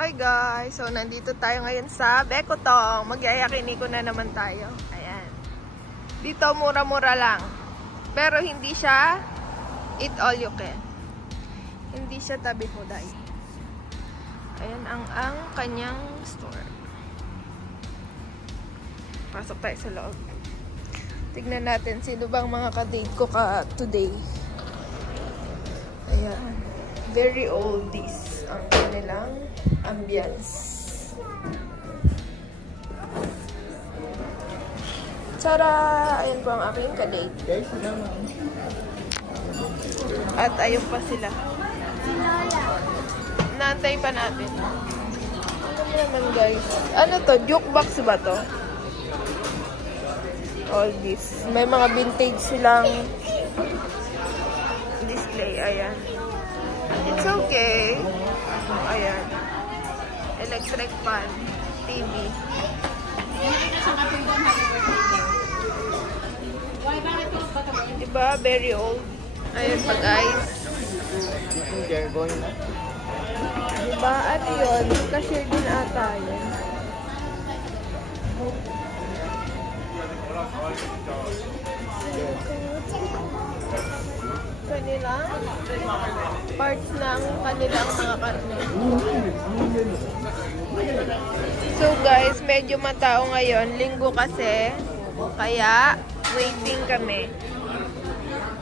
Hi guys! So, nandito tayo ngayon sa Bekotong. Magyayakini ko na naman tayo. Ayan. Dito, mura-mura lang. Pero hindi siya eat all you can. Hindi siya tabi huday. Ayan ang kanyang store. Pasok tayo sa loob. Tignan natin sino bang mga ka-date ko today. Ayan. Very oldies ang kanilang ambience. Tara! Ayan po ang aking ka-date. At ayun pa sila. Naantay pa natin. Ano naman guys? Ano to? Jukebox ba to? All this. May mga vintage silang display. Ayan. It's okay. Ayan. Electric fan. TV. Diba? Very old. Ayan pa guys. Diba? Ano yun? Cashier din ata yun. Kanilang parts ng kanilang mga karne. So guys, medyo matao ngayon. Linggo kasi. Kaya, waiting kami.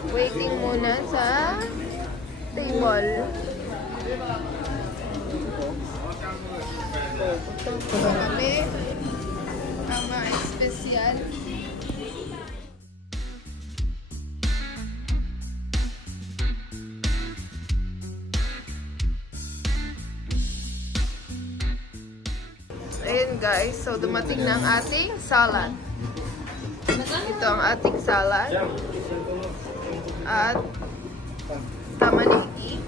Waiting muna sa table. Ito kami. Ang mga espesyal. Ayan guys, so dumating na ang ating salad. Ito ang ating salad. At tamaligi.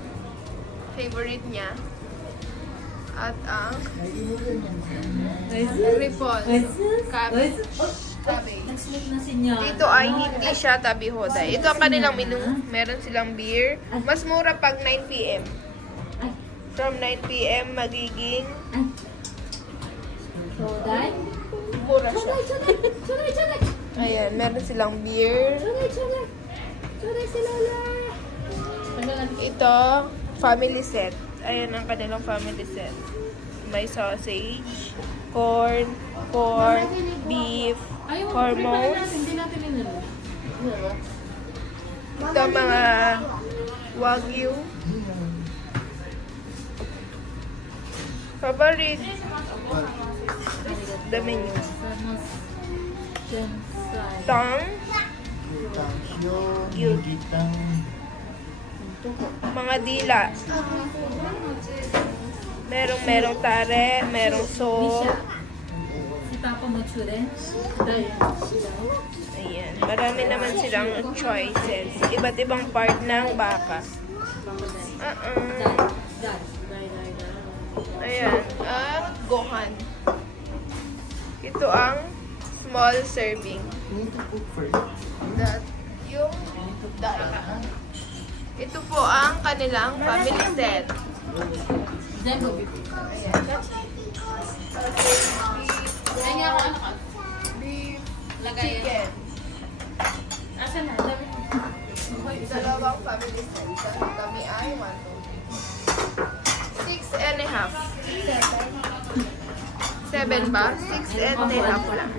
Favorite niya. At ang ripon. Cabbage. Dito ay hindi siya tabi huday. Ito ang kanilang menu. Meron silang beer. Mas mura pag 9 PM. From 9 PM magiging mura siya. Ayan, meron silang beer. Ito, family set. Ayan ang kanilang family set. May sausage, corn, pork, beef, hormones. Ito mga wagyu. Favorite. The menu. Tang. Mga dila. Merong tare, merong so. Ayan. Marami naman silang choices. Iba't ibang part ng baka. Ayan. At gohan. Ito ang small serving. Yung dahil. Ito po ang kanilang family set. Beef, chicken. Dalawang family set. Kami ay 6.5. 7 ba? 6.5 lang.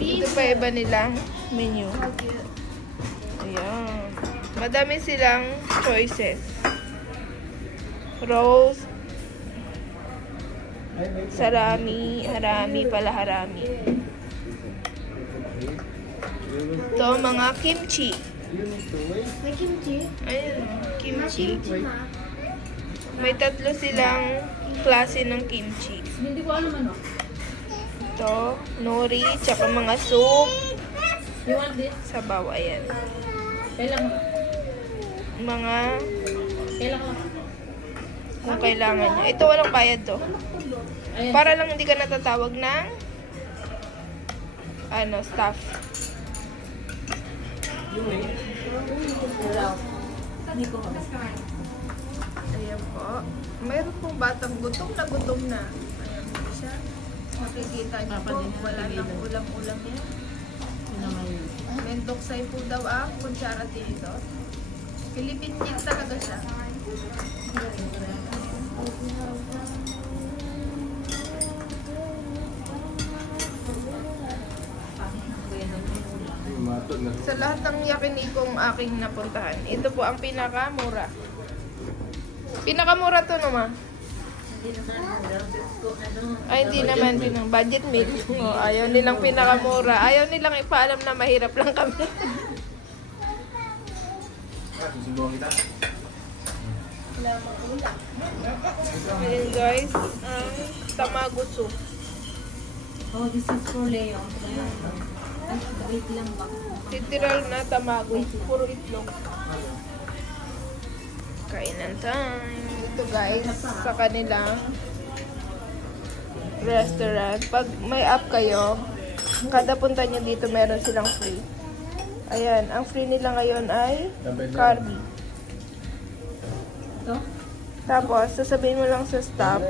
Ito pa iba nilang menu. Ayan. Madami silang choices. Rolls. Sarami. Harami pala harami. Ito mga kimchi. May kimchi? Ayan. Kimchi. May 3 silang klase ng kimchi. Hindi ko alam ano. Ito, nori, tsaka mga soup. You want this? Sabaw, ayan. Kailangan. Mga Kailangan. kung kailangan nyo. Ito, walang bayad to. Ayan. Para lang hindi ka natatawag ng staff. Hindi ko. Ayan po. Mayroon pong batang gutom na. Ayan po siya. Makikita niyo po, wala nang ulam-ulam yan. Mendoksay po daw ang kutsara dito. Philippine meat talaga siya. Sa lahat ng yakinikong aking napuntahan, ito po ang pinakamura. Pinakamura to naman. Ay, hindi naman. Budget meal. Oh, ayaw nilang pinakamura. Ayaw nilang ipaalam na mahirap lang kami. Ayan guys, ang tamago soup. Oh, this is for Leo. Ay, wait lang ba? Literal na tamago. Puro itlog. Kainan time. Ito guys, sa kanilang restaurant. Pag may app kayo, kada punta nyo dito meron silang free. Ayan, ang free nila ngayon ay Carby. Ito? Tapos, sasabihin mo lang sa stop.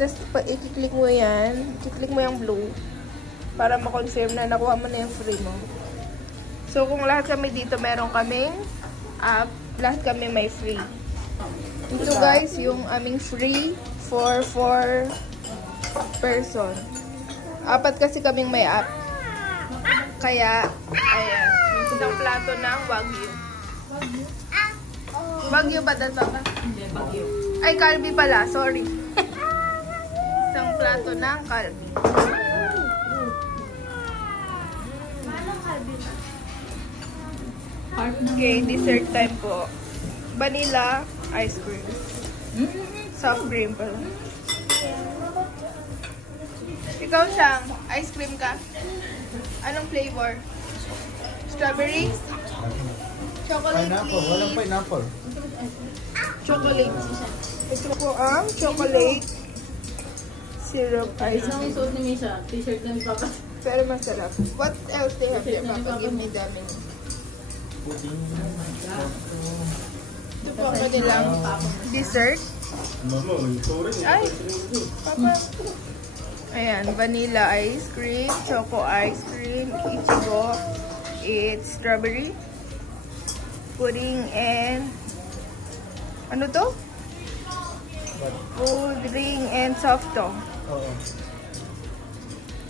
Tapos, i-click mo yan. I-click mo yung blue. Para ma-confirm na nakuha mo na yung free mo. So, kung lahat kami dito meron kaming app, lahat kami may free. Ito guys, yung aming free for 4 person. 4 kasi kaming may app. Kaya, ayan. Isang plato ng Wagyu. Wagyu ba dato ka? Hindi, Bagyo. Ay, Calbee pala. Sorry. Isang plato ng Calbee. Okay, dessert time po. Vanilla ice cream. Soft cream pala. Ikaw, Shang, ice cream ka? Anong flavor? Strawberry? Chocolate Pineapple, walang leaf? pineapple. Chocolate. Ito po ang chocolate syrup ice Isang cream. isuot ni Misha. T-shirt na ni Papa. Pero masarap. What else they have there? Papa, give me the menu. Pudding. Ito po ang kanilang dessert. Ay, Papa. Ayan, vanilla ice cream, choco ice cream, ichigo, it's strawberry, pudding, and ano to? Pudding and softo. Oo.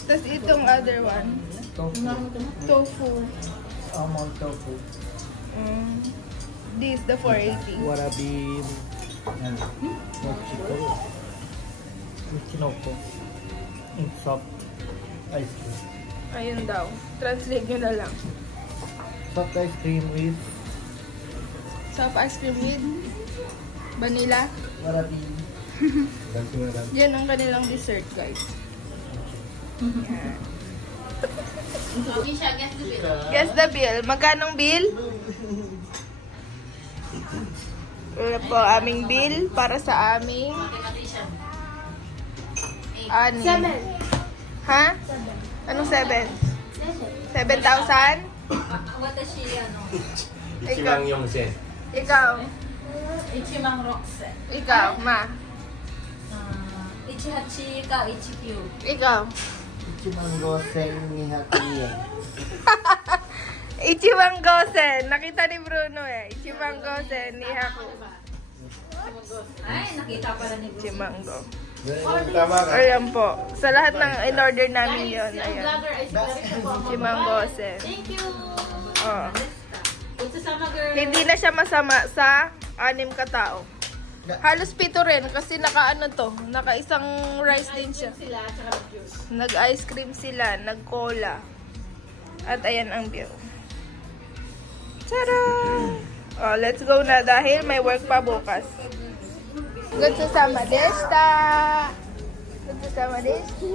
Tapos itong other one, Tofu. tofu. Almond tofu. This, the 480. Warabi. Yan. Mochiko. Michinoko. And soft ice cream. Ayun daw. Translate nyo na lang. Soft ice cream with Soft ice cream with vanilla. warabi. Yan ang kanilang dessert, guys. Yan. Misha, guess the bill. Guess the bill. Magkanong bill? Wala po aming bill para sa aming ani. 7. Ha? Anong 7? 7,000? Watashi, ano? Ikaw. Yongsen. Ikaw. Ichimang Rocks. Ikaw, ma. Ichihachi ka, Ichikyu. Ikaw. Ichimango sen ni Hakiye. Ichimangosen. Nakita ni Bruno eh. Ichimangosen ni Haku. Ay, nakita pala ni Bruce. Ichimango. Tama ka. Ayan po. Sa lahat ng in-order namin yun. Guys, ang Ayan. vlogger ay si Clarissa po. Ichimangosen. Thank you. Oh. Punta sama, girl. Hindi na siya masama sa 6 katao. Halos 7 rin kasi naka-ano to. Naka-isang rice din siya. Sila, tsaka juice. Nag-ice cream sila. Nag-cola. At ayan ang view. Tara! Oh, let's go na dahil may work pa bukas. Good to sama desta! Good to sama desta!